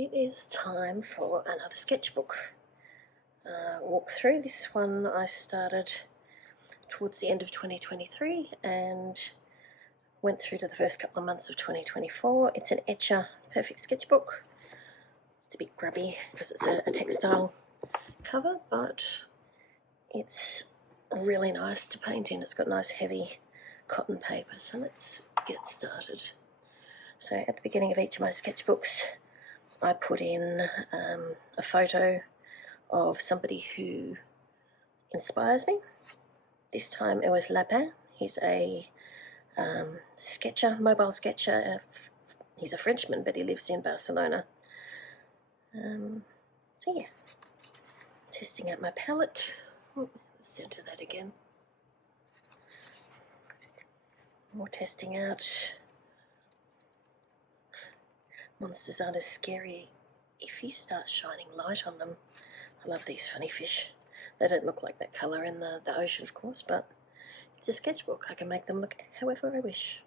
It is time for another sketchbook walkthrough. This one I started towards the end of 2023 and went through to the first couple of months of 2024. It's an Etcher Perfect Sketchbook. It's a bit grubby because it's a textile cover, but it's really nice to paint in. It's got nice heavy cotton paper, so let's get started. So at the beginning of each of my sketchbooks I put in a photo of somebody who inspires me. This time it was Lapin. He's a sketcher, mobile sketcher. He's a Frenchman, but he lives in Barcelona. So yeah, testing out my palette. Let's center that again. More testing out. Monsters aren't as scary if you start shining light on them. I love these funny fish. They don't look like that colour in the ocean, of course, but it's a sketchbook. I can make them look however I wish.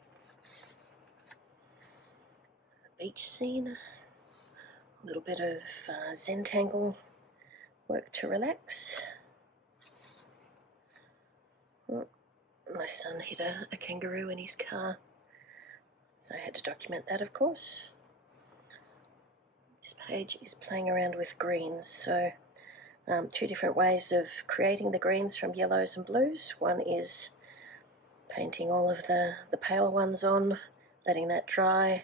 A beach scene. A little bit of Zentangle work to relax. My son hit a kangaroo in his car, so I had to document that, of course. This page is playing around with greens, so two different ways of creating the greens from yellows and blues. One is painting all of the pale ones on, letting that dry,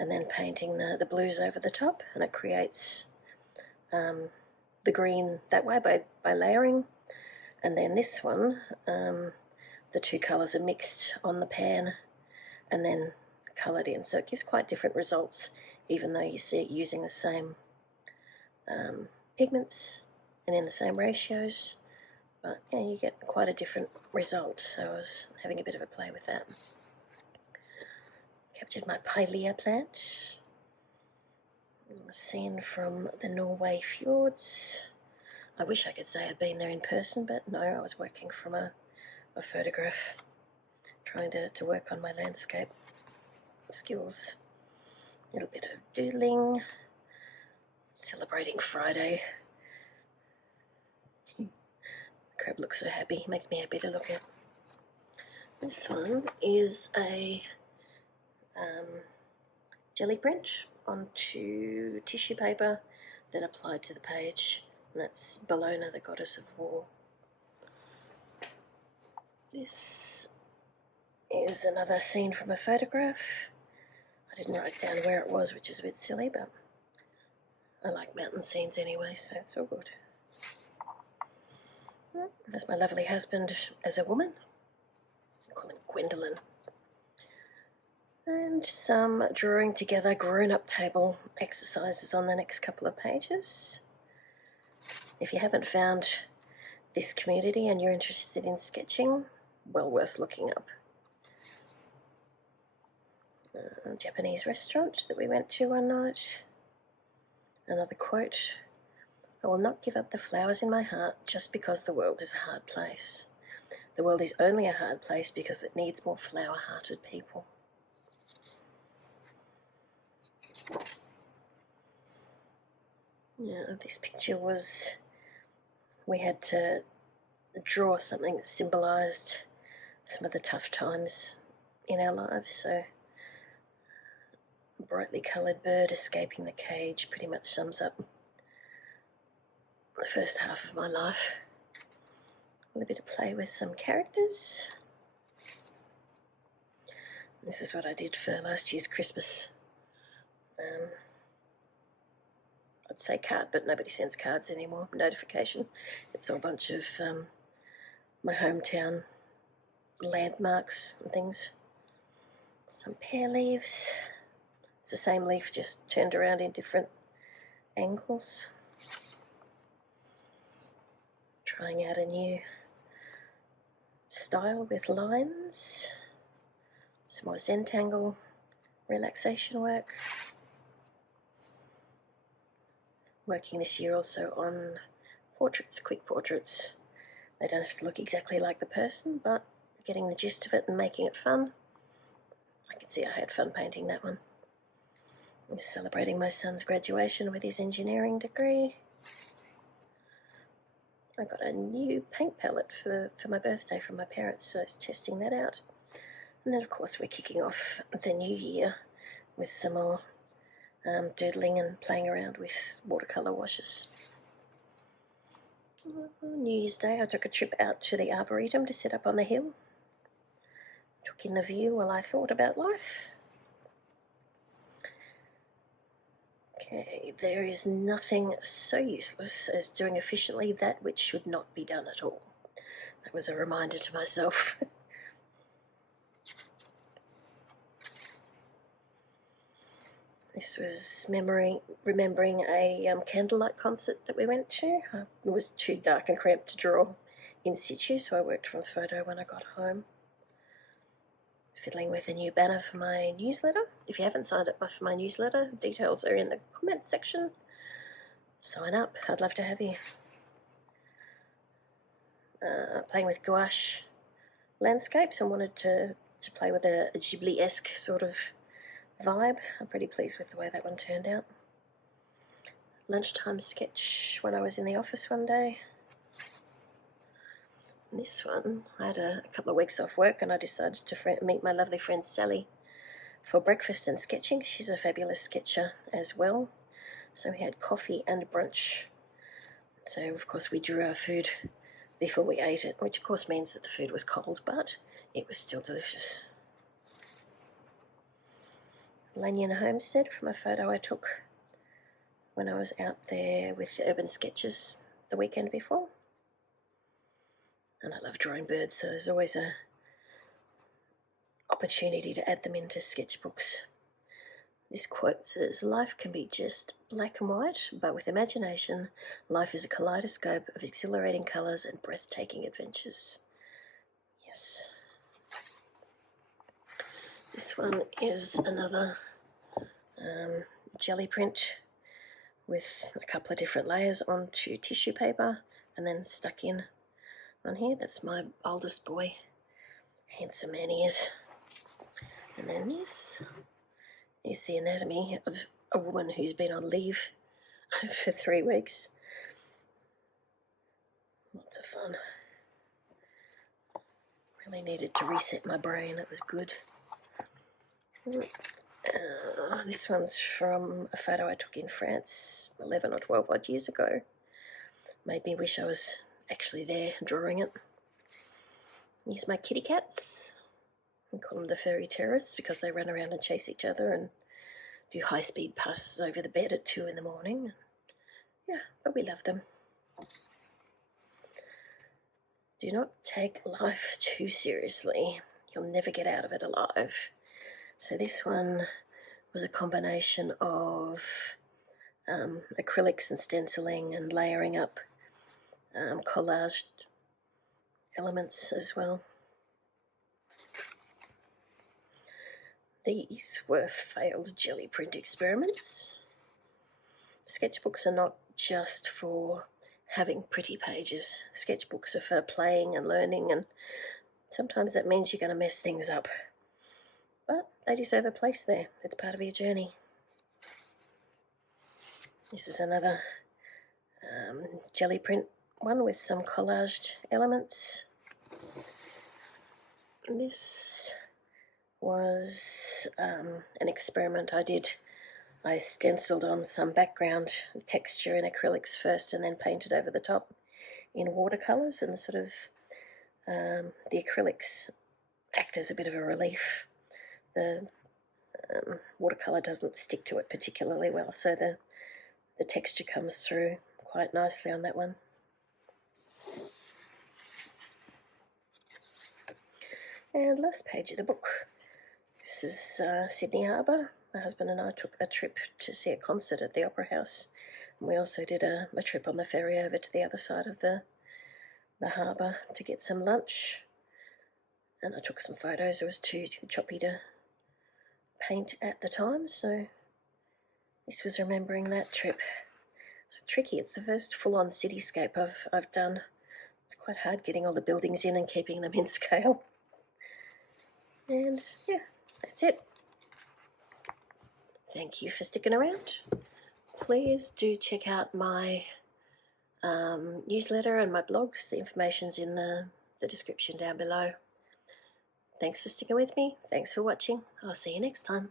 and then painting the blues over the top, and it creates the green that way by layering. And then this one, the two colours are mixed on the pan and then coloured in, so it gives quite different results even though you see it using the same pigments and in the same ratios, but yeah, you get quite a different result, so I was having a bit of a play with that. Captured my Pilea plant, a scene from the Norway fjords. I wish I could say I'd been there in person, but no, I was working from a photograph, trying to work on my landscape skills. A little bit of doodling, celebrating Friday. The crab looks so happy, makes me happy to look at. This one is a jelly print onto tissue paper, then applied to the page, and that's Bellona, the goddess of war. This is another scene from a photograph. I didn't write down where it was, which is a bit silly, but I like mountain scenes anyway, so it's all good. There's my lovely husband as a woman. I call him Gwendolyn. And some drawing together grown-up table exercises on the next couple of pages. If you haven't found this community and you're interested in sketching, well worth looking up. A Japanese restaurant that we went to one night. Another quote: "I will not give up the flowers in my heart just because the world is a hard place. The world is only a hard place because it needs more flower-hearted people." Yeah, this picture was, we had to draw something that symbolised some of the tough times in our lives, so a brightly coloured bird escaping the cage pretty much sums up the first half of my life. A little bit of play with some characters. This is what I did for last year's Christmas. I'd say card, but nobody sends cards anymore. Notification. It's all a bunch of my hometown landmarks and things. Some pear leaves. It's the same leaf, just turned around in different angles. Trying out a new style with lines. Some more Zentangle relaxation work. Working this year also on portraits, quick portraits. They don't have to look exactly like the person, but getting the gist of it and making it fun. I can see I had fun painting that one. I'm celebrating my son's graduation with his engineering degree. I got a new paint palette for my birthday from my parents, so I was testing that out. And then, of course, we're kicking off the new year with some more doodling and playing around with watercolour washes. New Year's Day, I took a trip out to the Arboretum to sit up on the hill. Took in the view while I thought about life. Okay, there is nothing so useless as doing efficiently that which should not be done at all. That was a reminder to myself. This was remembering a candlelight concert that we went to. It was too dark and cramped to draw in situ, so I worked from a photo when I got home. Fiddling with a new banner for my newsletter. If you haven't signed up for my newsletter, details are in the comments section. Sign up, I'd love to have you. Playing with gouache landscapes and wanted to play with a Ghibli-esque sort of vibe. I'm pretty pleased with the way that one turned out. Lunchtime sketch when I was in the office one day. And this one, I had a couple of weeks off work and I decided to meet my lovely friend Sally for breakfast and sketching. She's a fabulous sketcher as well. So we had coffee and brunch. So, of course, we drew our food before we ate it, which, of course, means that the food was cold, but it was still delicious. Lanyon Homestead from a photo I took when I was out there with the Urban Sketches the weekend before. And I love drawing birds, so there's always an opportunity to add them into sketchbooks. This quote says, "Life can be just black and white, but with imagination, life is a kaleidoscope of exhilarating colours and breathtaking adventures." Yes. This one is another jelly print with a couple of different layers onto tissue paper and then stuck in on here. That's my oldest boy. Handsome man he is. And then this is the anatomy of a woman who's been on leave for 3 weeks. Lots of fun. Really needed to reset my brain. It was good. This one's from a photo I took in France 11 or 12 odd years ago. Made me wish I was actually there drawing it. Here's my kitty cats. We call them the furry terrorists because they run around and chase each other and do high-speed passes over the bed at 2 in the morning. Yeah, but we love them. Do not take life too seriously. You'll never get out of it alive. So this one was a combination of acrylics and stenciling and layering up collaged elements as well. These were failed jelly print experiments. Sketchbooks are not just for having pretty pages. Sketchbooks are for playing and learning, and sometimes that means you're going to mess things up. But they deserve a place there. It's part of your journey. This is another jelly print one with some collaged elements. This was an experiment I did. I stenciled on some background texture in acrylics first and then painted over the top in watercolours, and the acrylics act as a bit of a relief. The watercolour doesn't stick to it particularly well, so the texture comes through quite nicely on that one. And last page of the book. This is Sydney Harbour. My husband and I took a trip to see a concert at the Opera House. And we also did a trip on the ferry over to the other side of the harbour to get some lunch. And I took some photos. It was too choppy to paint at the time, so this was remembering that trip. It's tricky. It's the first full-on cityscape I've done. It's quite hard getting all the buildings in and keeping them in scale. And yeah, that's it. Thank you for sticking around. Please do check out my newsletter and my blogs. The information's in the description down below. Thanks for sticking with me. Thanks for watching. I'll see you next time.